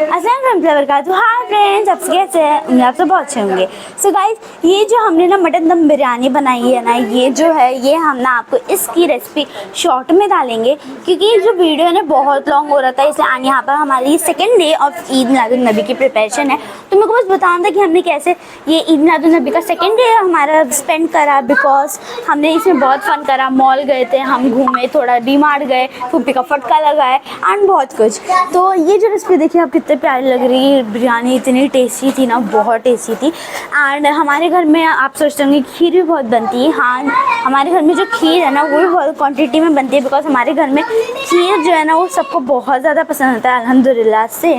हाँ फ्रेंड्स, आप कैसे हैं? आप तो बहुत अच्छे होंगे। सो गाइस, ये जो हमने ना मटन दम बिरयानी बनाई है ना, ये जो है ये हम ना आपको इसकी रेसिपी शॉर्ट में डालेंगे, क्योंकि ये जो वीडियो है ना बहुत लॉन्ग हो रहा था। इसलिए आज यहाँ पर हमारी second day of Eid Miladun नबी की प्रिपरेशन है। तो मेरे को बस बताना था कि हमने कैसे ये ईद मिलादुन नबी का सेकेंड डे हमारा स्पेंड करा, बिकॉज हमने इसमें बहुत फन करा। मॉल गए थे, हम घूमे, थोड़ा डीमार्ट गए, फूफी का फटका लगाए एंड बहुत कुछ। तो ये जो रेसिपी देखिए आप कितने प्यारी लग रही है। बिरयानी इतनी टेस्टी थी ना, बहुत टेस्टी थी। एंड हमारे घर में आप सोचते होंगे खीर भी बहुत बनती है। हाँ, हमारे घर में जो खीर है ना वो भी बहुत क्वांटिटी में बनती है, बिकॉज हमारे घर में खीर जो है ना वो सबको बहुत ज़्यादा पसंद आता है अल्हम्दुलिल्लाह से।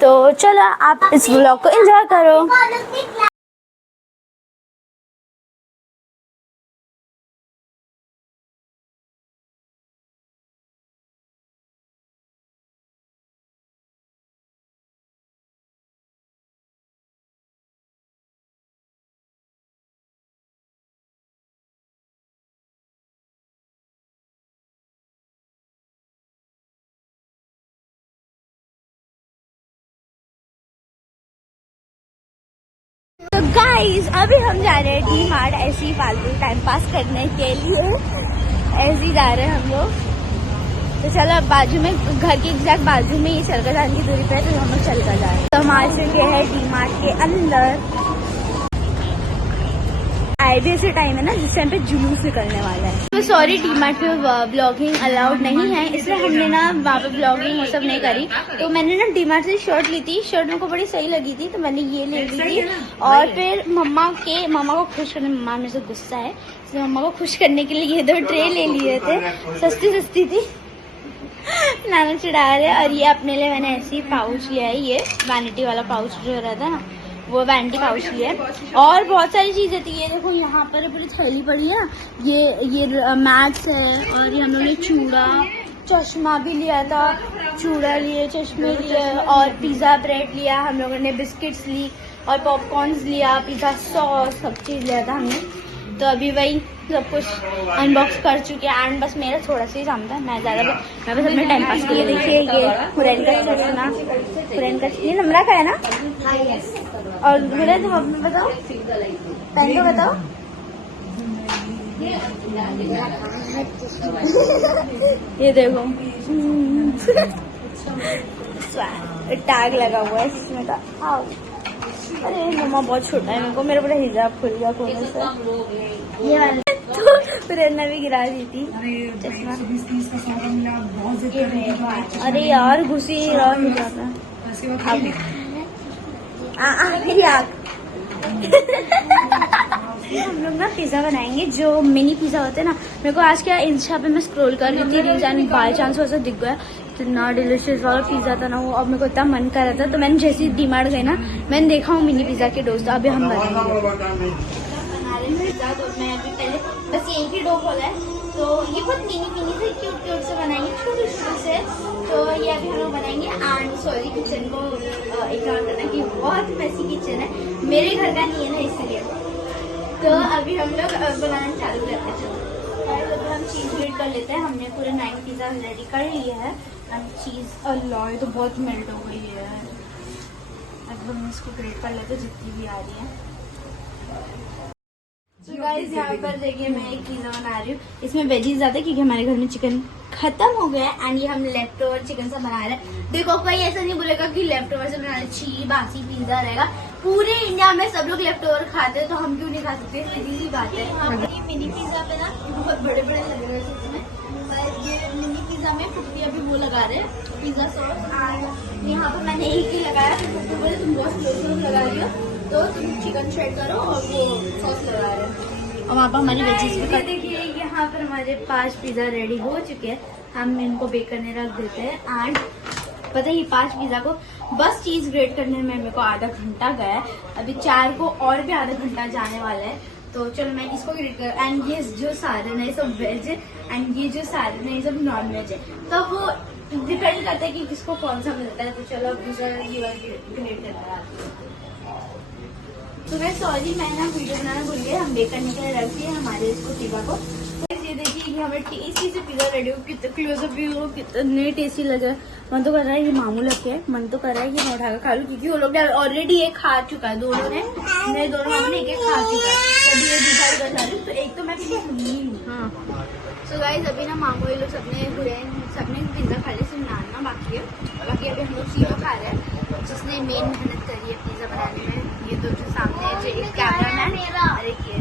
तो चलो आप इस व्लॉग को एंजॉय करो। तो गाइस, अभी हम जा रहे हैं डीमार्ट ऐसे ही फालतू टाइम पास करने के लिए। ऐसे ही जा रहे हैं हम लोग। तो चलो अब बाजू में, घर के एग्जैक्ट बाजू में ही चलकर जाने की दूरी पे है, तो हम लोग चल कर जा रहे हैं। तो हम आ चुके हैं डीमार्ट के अंदर। आए भी ऐसे टाइम है ना जिस टाइम पे जुलूस निकलने वाला है। तो सॉरी, डीमार्ट में ब्लॉगिंग अलाउड नहीं है, इसलिए हमने ना वहाँ पे ब्लॉगिंग वो सब नहीं करी। तो मैंने ना डीमार्ट से शर्ट ली थी, शर्ट मेरे को बड़ी सही लगी थी, तो मैंने ये ले ली थी। और फिर मम्मा को खुश करने, मम्मा मेरे से गुस्सा है, इसलिए मम्मा को खुश करने के लिए ये 2 ट्रे ले लिए थे। सस्ती थी, नाना चढ़ा रहे। और ये अपने लिए मैंने ऐसे ही पाउच लिया है, ये वैनिटी वाला पाउच जो रहता है ना, वो वैनिटी पाउच लिया है। और बहुत सारी चीजें थी, ये देखो यहाँ पर पूरी थैली पड़ी है। ये मैट्स है, और ये हम लोगों ने चूड़ा चश्मा भी लिया था, चूड़ा लिए, चश्मे लिए, और पिज़्ज़ा ब्रेड लिया हम लोगों ने, बिस्किट्स ली, और पॉपकॉर्न्स लिया, पिज़्ज़ा सॉस, सब चीज़ लिया था हमने। तो अभी वही सब कुछ अनबॉक्स कर चुके हैं। एंड बस मेरा थोड़ा सा ही काम था, मैं बस अपने टाइम पास के लिए। देखिए ये हुरैन का चश्मा, हुरैन का, ये नम्रा का है ना। और हुरैन तुम अपने बताओ, पहन के बताओ। ये देखो टैग लगा हुआ है इसमें का। आओ, अरे मम्मा बहुत छोटा है, मेरा पूरा हिजाब खुल गया कोने से। ये वाला तो प्रेरणा भी गिरा दी थी चश्मा। अरे यार घुसी ही रहा हिजाब में। मेरी आँख। हम लोग ना पिज़्ज़ा बनाएंगे, जो मिनी पिज़्ज़ा होते हैं ना। मेरे को आज क्या इंस्टा पे मैं स्क्रॉल कर रही थी रील्स, एंड बाय चांस वैसा दिख गया, इतना डिलिशियस वाला पिज़्ज़ा था ना वो। अब मेरे को इतना मन कर रहा था, तो मैंने जैसे ही डीमार्ट गई ना, मैंने देखा हूँ मिनी पिज़्ज़ा के डोज। अभी हम बनाएंगे पिज़्ज़ा। तो मैं अभी पहले बस एक ही डो खोला है, तो ये बहुत मिनी से क्यूट से बनाएंगे, छोटे से। तो ये अभी हम लोग बनाएंगे। एंड सॉरी, किचन को इग्नोर करना कि बहुत मैसी किचन है, मेरे घर का नहीं है ना, इसलिए। तो अभी हम लोग बनाना चालू करते हैं। तो हम चीज़ ग्रेट कर लेते हैं। हमने पूरे 9 पिज़्ज़ा रेडी कर लिया है। एंड चीज़ अल्लाह तो बहुत मेल्ट हो गई है। अब हम इसको ग्रेट कर लेते हैं जितनी भी आ रही है। तो गाइस, यहाँ पर देखिए मैं एक पिज़्ज़ा बना रही हूँ। इसमें वेजीज ज़्यादा, क्योंकि हमारे घर में चिकन खत्म हो गया है। एंड ये हम लेफ्ट ओवर चिकन से बना रहे हैं। देखो कोई ऐसा नहीं बोलेगा कि लेफ्ट ओवर से बना रहे, छी बासी पिज़्ज़ा रहेगा। पूरे इंडिया में सब लोग लेफ्ट ओवर खाते हैं, तो हम क्यों नहीं खा सकते, सीधी सी बात है। ये मिनी पिज़्ज़ा पे ना बहुत बड़े लग रहे हैं इसमें, पर ये मिनी पिज़्ज़ा में फुफ्फी अभी वो लगा रहे हैं पिज़्ज़ा सॉस। एंड यहाँ पर मैंने एक ही लगाया, तो फुफ्फी बोले तुम बहुत स्लो लगा रही हो, तो तुम चिकन श्रेड करो और वो सॉस लगा रहे हैं। और वहाँ पर हमारी वेजीज भी कर। देखिए यहाँ पर हमारे 5 पिज़्ज़ा रेडी हो चुके हैं। हम इनको बेक करने रख देते हैं। एंड पता है ये 5 पिज़्ज़ा को बस चीज़ ग्रेट करने में मेरे को आधा घंटा गया है। अभी 4 को और भी आधा घंटा जाने वाला है। तो चलो मैं इसको ग्रेट कर। एंड ये जो सालन है सब वेज है, एंड ये जो सालन है ये सब नॉन वेज है। तो वो डिपेंड करता है कि किसको कौन सा मिलता है। तो चलो अब दूसरा ये वाला ग्रेट करने आती हूँ। तो मैं सॉरी, मैं ना वीडियो बनाना भूल गई। हम बेक करने के लिए रख दिए हमारे इसको पिज़्ज़ा को। तो ये देखिए कि हमें टेस्टी से पिज्जा रेडी हो, कितने क्लोजअप भी हो, कितने टेस्टी लग रहा है। मन तो कर रहा है ये मामू लगे, मन तो कर रहा है कि मैं उठाकर खा लूं, क्योंकि वो लोग ऑलरेडी एक खा चुका है, दोनों ने, मेरे दोनों मामू ने एक खा चुका है, तभी ये दूसरा बता रही हूँ, तो एक तो मैं पिज्जा नहीं हूँ। हाँ सो गाइस, अभी ना मामू ये लोग सबने पिज्जा खा लिया, सिर्फ नाना बाकी है। बाकी अभी हम लोग सीधो खा रहे हैं, जिसने मेन मेहनत करी है पिज्जा बनाने में, ये दो जो सामने है, जो एक कैमरा मैन और एक ये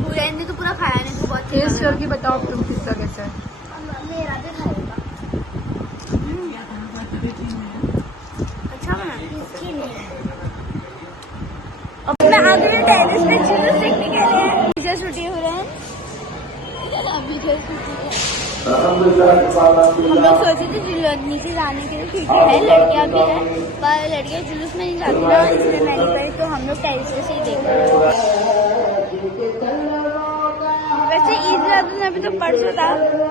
हुरैन ने तो पूरा खाया नहीं, तो बहुत टेस्ट करके बताओ तुम पिज्जा कैसा है। मेरा भी खाएगा, अच्छा बना। अब मैं आ गई टेनिस में जुलूस देखने के लिए, पिज्जा छुट्टी हो रहे हैं अभी हम लोग सोचे थे नीचे जाने के लिए, क्योंकि है लड़कियां भी है, पर लड़कियां जुलूस में नहीं जाती ना, इसलिए मैं नहीं करी, तो हम लोग टेरिस पे से ही देख रहे हैं। वैसे ईद में अभी तो परसों था,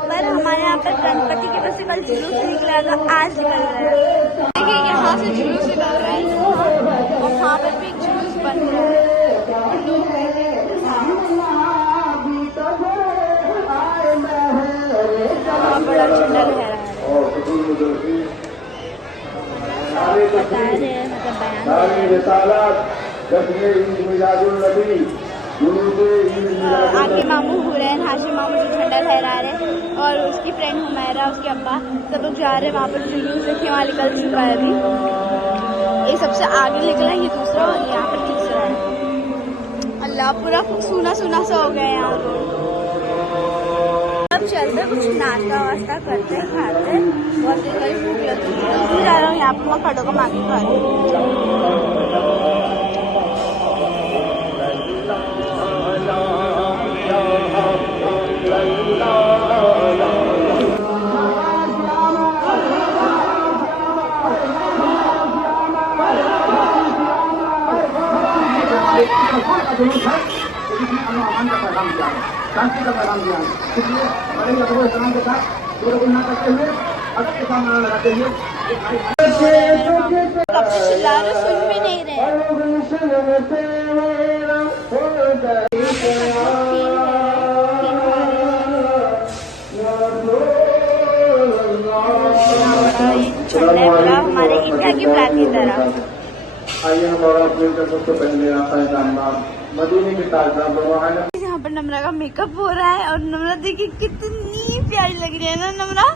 पर हमारे यहाँ पर गणपति की वजह से कल जुलूस निकला, तो आज निकल रहा है। देखिए यहाँ से जुलूस निकल रहा है और वहाँ पर भी एक जुलूस बन रहा है। बड़ा झंडा लहरा है, बता रहे हैं, मतलब बयान आगे मामू हुरैन, हाशिम मामू जो झंडा लहरा रहे, और उसकी फ्रेंड हुमैरा, उसके अब्बा, सब लोग जा रहे हैं वहाँ पर जुलूस देखिए, वहाँ निकल चुका है अभी, ये सबसे आगे निकला है, ये दूसरा और यहाँ पर तीसरा है। अल्लाह, पूरा सूना सूना सा हो गया यहाँ। अब चलते कुछ नाश्ता वास्ता करते हैं, खाते हैं, बहुत देर कहीं भूख लगती है, तो जा रहा हूँ यहाँ पर मैं खड़ों को मांगी खा रही हूँ। शांति का पैगाम दिया है, इसलिए बड़े लोगों के सलाम के साथ ना करते हुए अगर के सामने लगाते हुए कब से चिल्ला रहे, सुन भी नहीं रहे। हमारे इंडिया की फ्लैग की तरह। आइए हम और सबसे पहले आता है मदीने की ताजमहल। यहाँ पर नम्रा का मेकअप हो रहा है, और नम्रा देखिए कितनी प्यारी लग रही है ना नम्रा।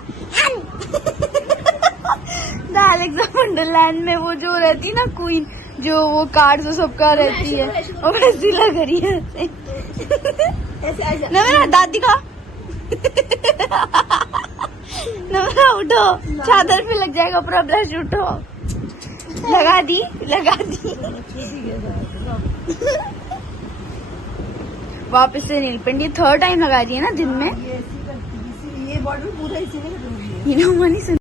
द अलेक्जेंडरलैंड में वो जो रहती है ना क्वीन, जो वो कार्ड जो सबका रहती है, वो वैसी लग रही है। नम्रा दादी का नम्रा उठो, चादर पे लग जाएगा पूरा ब्रश, उठो। लगा दी। वापस से नील पेंट ये 3rd टाइम लगा दी है ना दिन में। ये बॉटल पूरा इसी में